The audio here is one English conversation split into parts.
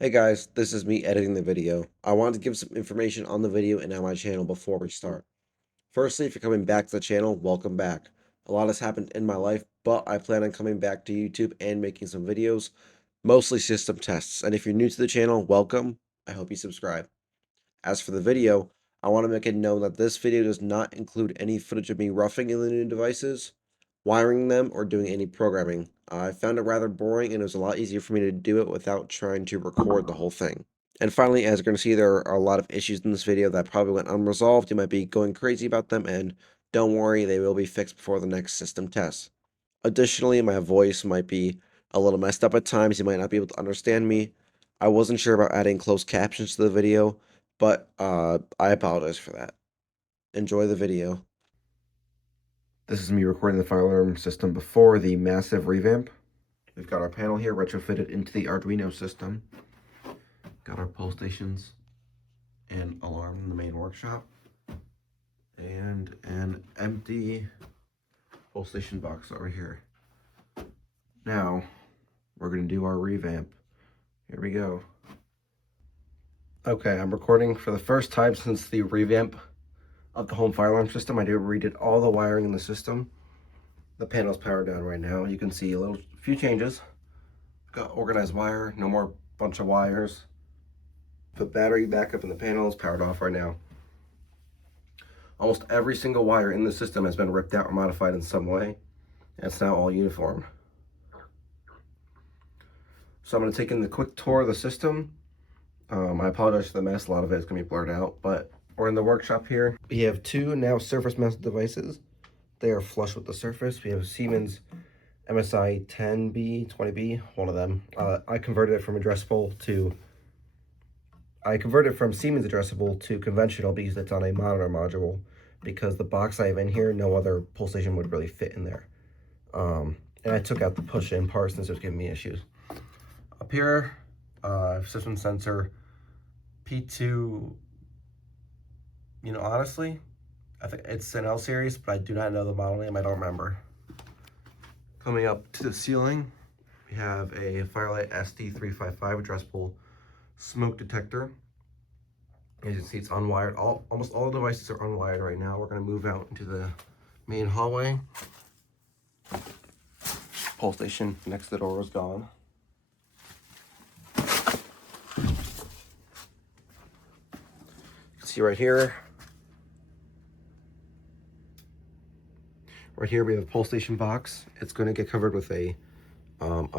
Hey guys, this is me editing the video. I wanted to give some information on the video and on my channel before we start. Firstly, if you're coming back to the channel, welcome back. A lot has happened in my life, but I plan on coming back to YouTube and making some videos, mostly system tests. And if you're new to the channel, welcome. I hope you subscribe. As for the video, I want to make it known that this video does not include any footage of me roughing in the new devices, wiring them, or doing any programming. I found it rather boring and it was a lot easier for me to do it without trying to record the whole thing. And finally, as you're going to see, there are a lot of issues in this video that probably went unresolved. You might be going crazy about them, and don't worry, they will be fixed before the next system test. Additionally, my voice might be a little messed up at times. You might not be able to understand me. I wasn't sure about adding closed captions to the video, but I apologize for that. Enjoy the video. This is me recording the fire alarm system before the massive revamp. We've got our panel here retrofitted into the Arduino system. Got our pull stations and alarm in the main workshop. And an empty pull station box over here. Now, we're going to do our revamp. Here we go. Okay, I'm recording for the first time since the revamp of the home fire alarm system. I redid all the wiring in the system. The panel's powered down right now. You can see a few changes. Got organized wire, no more bunch of wires. Put battery backup in the panel, is powered off right now. Almost every single wire in the system has been ripped out or modified in some way. And it's now all uniform. So I'm going to take in the quick tour of the system. I apologize for the mess. A lot of it is going to be blurred out, but we're in the workshop here. We have two now surface mounted devices. They are flush with the surface. We have Siemens MSI 10B, 20B, one of them. I converted it from Siemens addressable to conventional because it's on a monitor module, because the box I have in here, no other pull station would really fit in there. And I took out the push-in part since it was giving me issues. Up here, system sensor P2, honestly, I think it's an L series, but I do not know the model name. I don't remember. Coming up to the ceiling, we have a fire-lite SD355 addressable smoke detector. As you can see, it's unwired. Almost all devices are unwired right now. We're going to move out into the main hallway. Pull station next to the door is gone. You can see right here. Right here we have a pull station box. It's going to get covered with a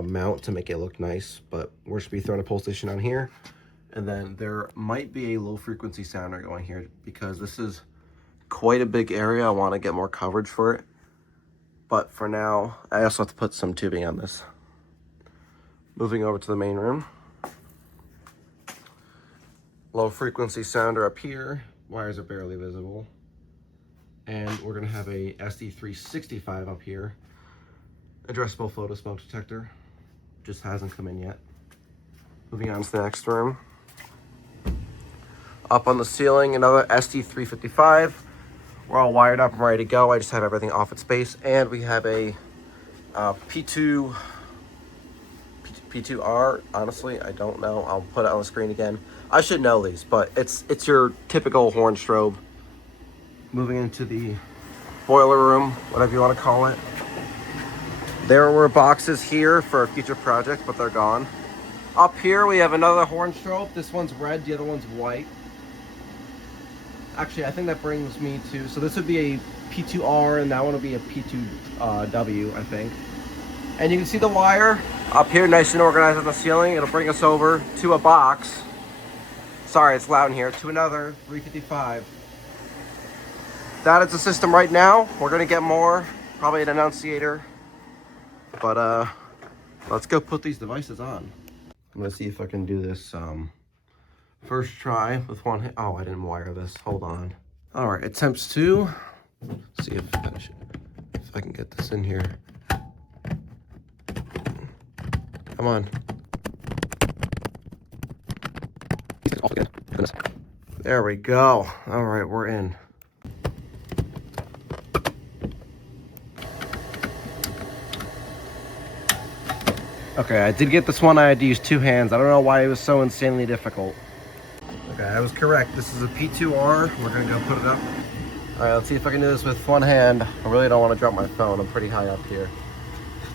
mount to make it look nice, but we're just going to be throwing a pull station on here. And then there might be a low frequency sounder going here because this is quite a big area. I want to get more coverage for it. But for now, I also have to put some tubing on this. Moving over to the main room. Low frequency sounder up here. Wires are barely visible. And we're going to have a SD365 up here. Addressable photo smoke detector. Just hasn't come in yet. Moving on to the next room. Up on the ceiling, another SD355. We're all wired up and ready to go. I just have everything off its base. And we have a P2R. Honestly, I don't know. I'll put it on the screen again. I should know these, but it's your typical horn strobe. Moving into the boiler room, whatever you want to call it. There were boxes here for a future project, but they're gone. Up here we have another horn strobe. This one's red, the other one's white. Actually, I think that brings me to, so this would be a P2R and that one would be a P2W, I think. And you can see the wire up here, nice and organized on the ceiling. It'll bring us over to a box. Sorry, it's loud in here. To another 355. That is the system right now. We're gonna get more, probably an annunciator. But let's go put these devices on. I'm gonna see if I can do this first try with one hit. Oh, I didn't wire this. Hold on. All right, attempts 2. Let's see if I can get this in here. Come on. There we go. All right, we're in. Okay, I did get this one. I had to use 2 hands. I don't know why it was so insanely difficult. Okay, I was correct. This is a P2R. We're gonna go put it up. All right, let's see if I can do this with one hand. I really don't want to drop my phone. I'm pretty high up here.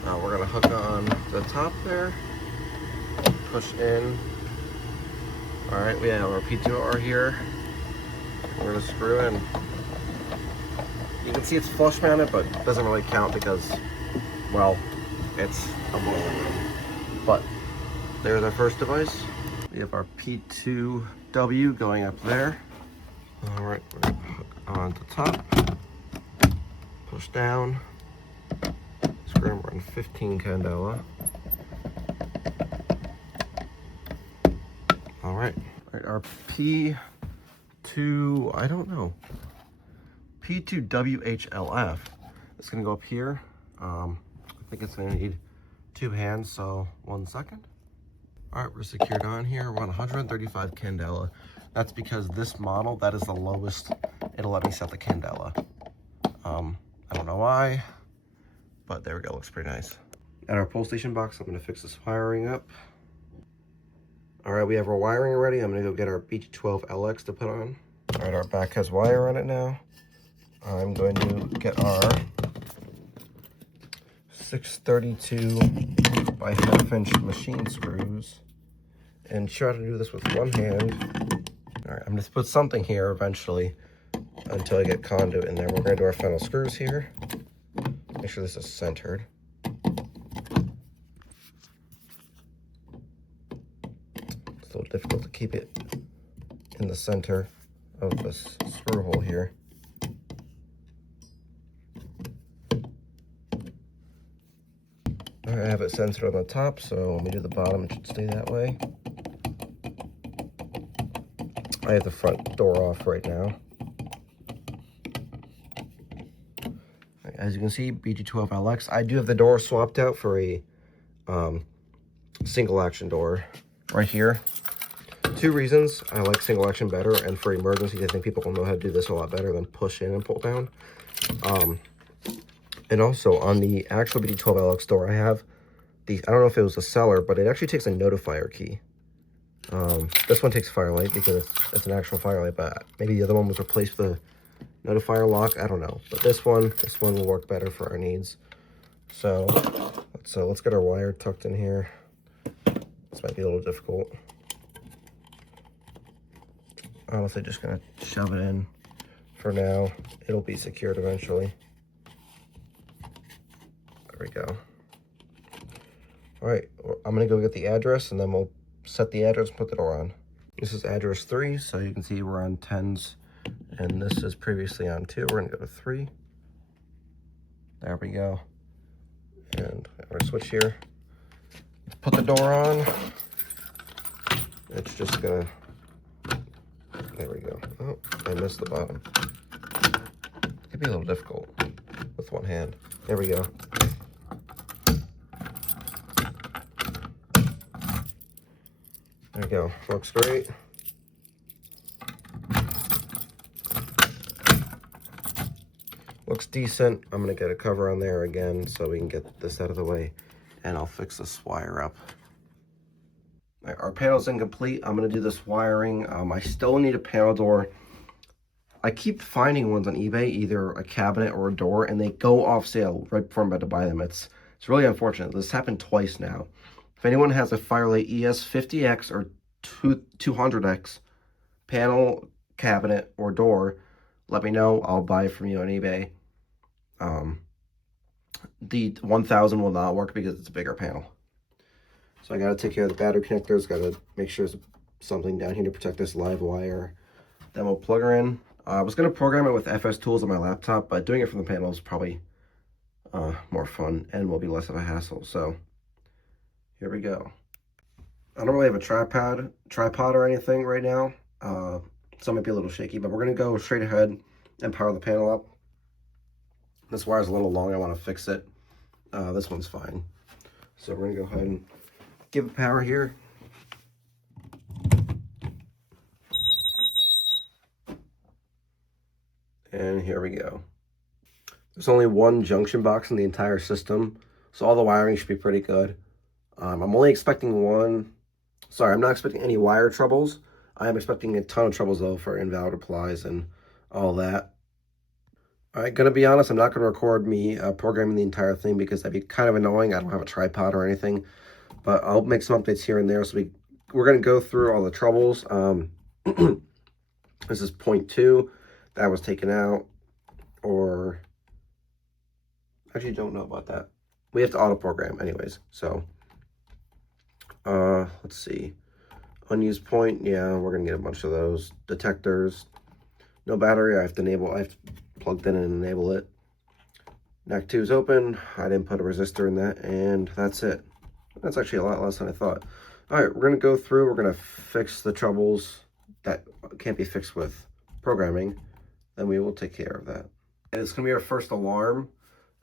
We're gonna hook on the top there. Push in. All right, we have our P2R here. We're gonna screw in. You can see it's flush mounted, but it doesn't really count because, well, it's a boiler room. But there's our first device. We have our P2W going up there. All right, we're gonna hook on the top, push down, screw and run 15 candela. All right, our P2, I don't know, P2WHLF. It's gonna go up here. I think it's gonna need 2 hands, so 1 second. All right, we're secured on here. We're on 135 candela. That's because this model, that is the lowest it'll let me set the candela. I don't know why, but there we go, looks pretty nice. At our pole station box, I'm gonna fix this wiring up. All right, we have our wiring ready. I'm gonna go get our BT12LX to put on. All right, our back has wire on it now. I'm going to get our 632 by 1/2" machine screws and try to do this with one hand. All right, I'm gonna put something here eventually until I get conduit in there. We're gonna do our final screws here. Make sure this is centered. It's a little difficult to keep it in the center of this screw hole here. I have it centered on the top, so when we do the bottom, it should stay that way. I have the front door off right now. As you can see, BG12LX. I do have the door swapped out for a single action door right here. 2 reasons. I like single action better, and for emergencies, I think people will know how to do this a lot better than push in and pull down. And also on the actual BG12LX door, I have the, I don't know if it was a seller, but it actually takes a notifier key. This one takes fire-lite because it's an actual fire-lite, but maybe the other one was replaced with a notifier lock. I don't know, but this one will work better for our needs. So let's get our wire tucked in here. This might be a little difficult. Honestly, just gonna shove it in for now. It'll be secured eventually. There we go. All right, I'm gonna go get the address and then we'll set the address and put the door on. This is address 3, so you can see we're on 10s, and this is previously on 2. We're gonna go to 3. There we go. And our switch here. Put the door on. It's just gonna, there we go. Oh, I missed the bottom. It could be a little difficult with one hand. There we go. There we go, looks great. Looks decent. I'm gonna get a cover on there again so we can get this out of the way, and I'll fix this wire up. All right, our panel's incomplete. I'm gonna do this wiring. I still need a panel door. I keep finding ones on eBay, either a cabinet or a door, and they go off sale right before I'm about to buy them. It's really unfortunate. This happened twice now. If anyone has a fire-lite ES50X or 200X panel, cabinet, or door, let me know. I'll buy it from you on eBay. The 1000 will not work because it's a bigger panel. So I gotta take care of the battery connectors, gotta make sure there's something down here to protect this live wire. Then we'll plug her in. I was gonna program it with FS Tools on my laptop, but doing it from the panel is probably more fun and will be less of a hassle. So here we go. I don't really have a tripod or anything right now, so it might be a little shaky, but we're gonna go straight ahead and power the panel up. This wire's a little long, I wanna fix it. This one's fine. So we're gonna go ahead and give it power here. And here we go. There's only one junction box in the entire system, so all the wiring should be pretty good. I'm only expecting one. Sorry, I'm not expecting any wire troubles. I am expecting a ton of troubles though for invalid replies and all that. All right, gonna be honest, I'm not gonna record me programming the entire thing because that'd be kind of annoying. I don't have a tripod or anything, but I'll make some updates here and there. So we're gonna go through all the troubles. This is point 2 that was taken out, or actually don't know about that. We have to auto program anyways. So let's see. Unused point, yeah, we're gonna get a bunch of those. Detectors, no battery, I have to plug that in and enable it. NAC 2 is open. I didn't put a resistor in that, and that's it. That's actually a lot less than I thought. All right, we're gonna go through, we're gonna fix the troubles that can't be fixed with programming, then we will take care of that. And it's gonna be our first alarm.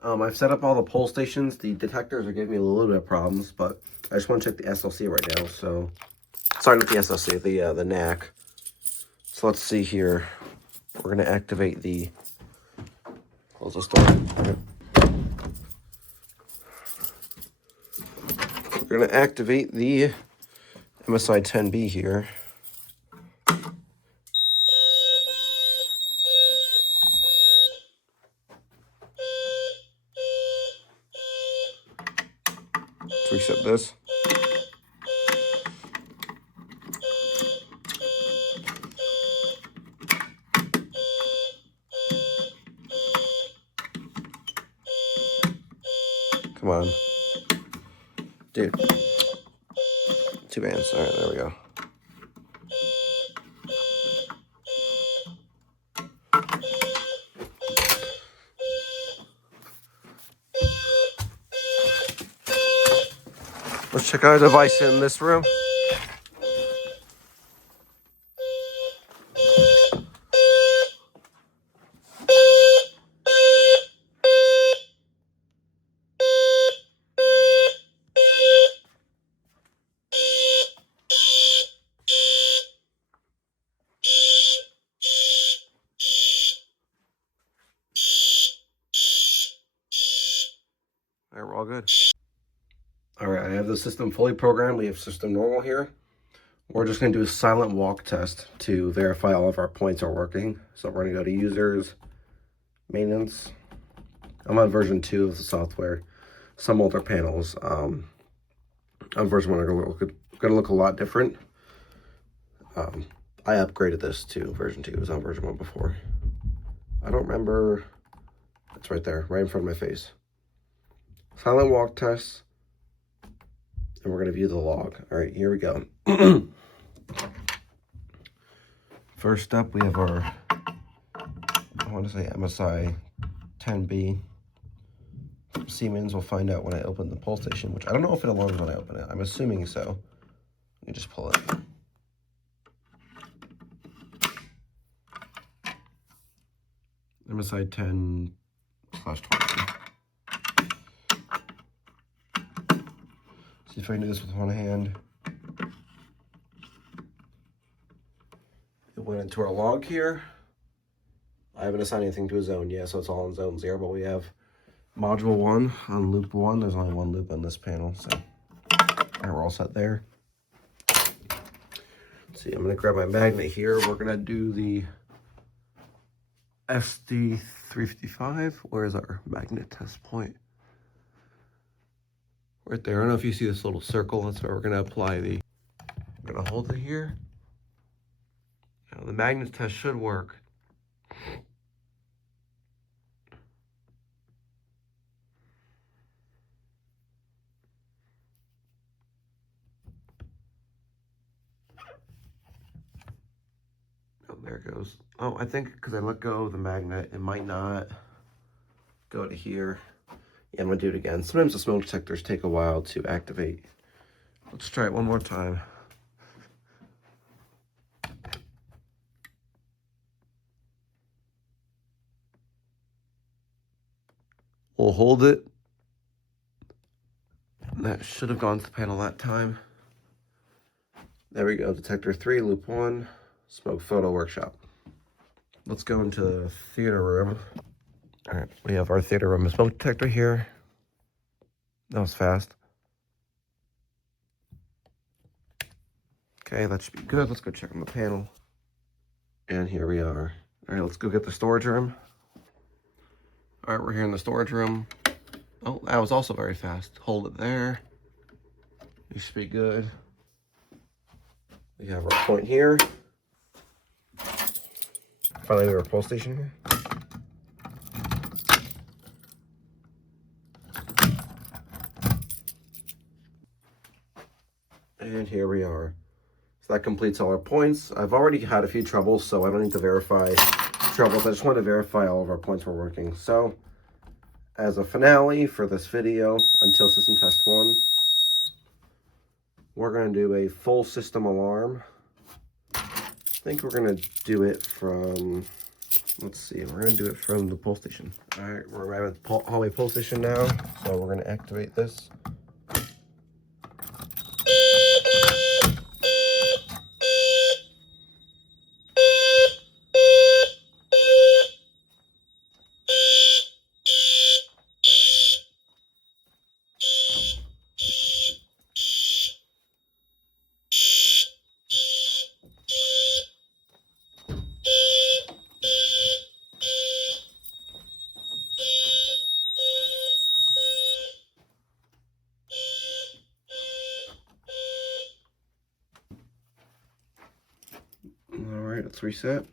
I've set up all the pull stations. The detectors are giving me a little bit of problems, but I just want to check the SLC right now. So, sorry, not the SLC, the NAC. So let's see here. We're gonna activate the. Close this door. We're gonna activate the MSI 10B here. Let's reset this. Come on. Dude. 2 bands. Alright, there we go. Let's check out a device in this room. Alright, we're all good. Alright, I have the system fully programmed. We have system normal here. We're just going to do a silent walk test to verify all of our points are working. So we're going to go to users, maintenance. I'm on version 2 of the software. Some older panels on version 1 are going to look a lot different. I upgraded this to version 2. It was on version 1 before. I don't remember. It's right there, right in front of my face. Silent walk test. And we're going to view the log. All right, here we go. First up, we have our, I want to say MSI 10B. Siemens. We'll find out when I open the pull station, which I don't know if it alarms when I open it. I'm assuming so. Let me just pull it. MSI 10/20. See if I can do this with one hand. It went into our log here. I haven't assigned anything to a zone yet, so it's all in zone 0, but we have module 1 on loop 1. There's only one loop on this panel, so we're all set there. Let's see, I'm going to grab my magnet here. We're going to do the SD355. Where's our magnet test point? Right there. I don't know if you see this little circle. That's where we're going to apply the. I'm going to hold it here. Now, the magnet test should work. Oh, there it goes. Oh, I think because I let go of the magnet, it might not go to here. Yeah, I'm going to do it again. Sometimes the smoke detectors take a while to activate. Let's try it one more time. We'll hold it. That should have gone to the panel that time. There we go. Detector 3, loop 1, smoke photo workshop. Let's go into the theater room. All right, we have our theater room smoke detector here. That was fast. Okay, that should be good. Let's go check on the panel. And here we are. All right, let's go get the storage room. All right, we're here in the storage room. Oh, that was also very fast. Hold it there. You should be good. We have our point here. Finally, we have our pull station here. And here we are. So that completes all our points. I've already had a few troubles, so I don't need to verify troubles. I just want to verify all of our points were working. So, as a finale for this video, until system test 1, we're going to do a full system alarm. I think we're going to do it from, let's see, we're going to do it from the pull station. All right, we're right at the hallway pull station now, so we're going to activate this. All right, let's reset.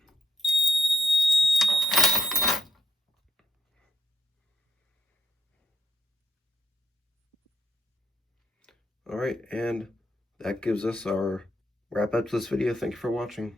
All right, and that gives us our wrap up to this video. Thank you for watching.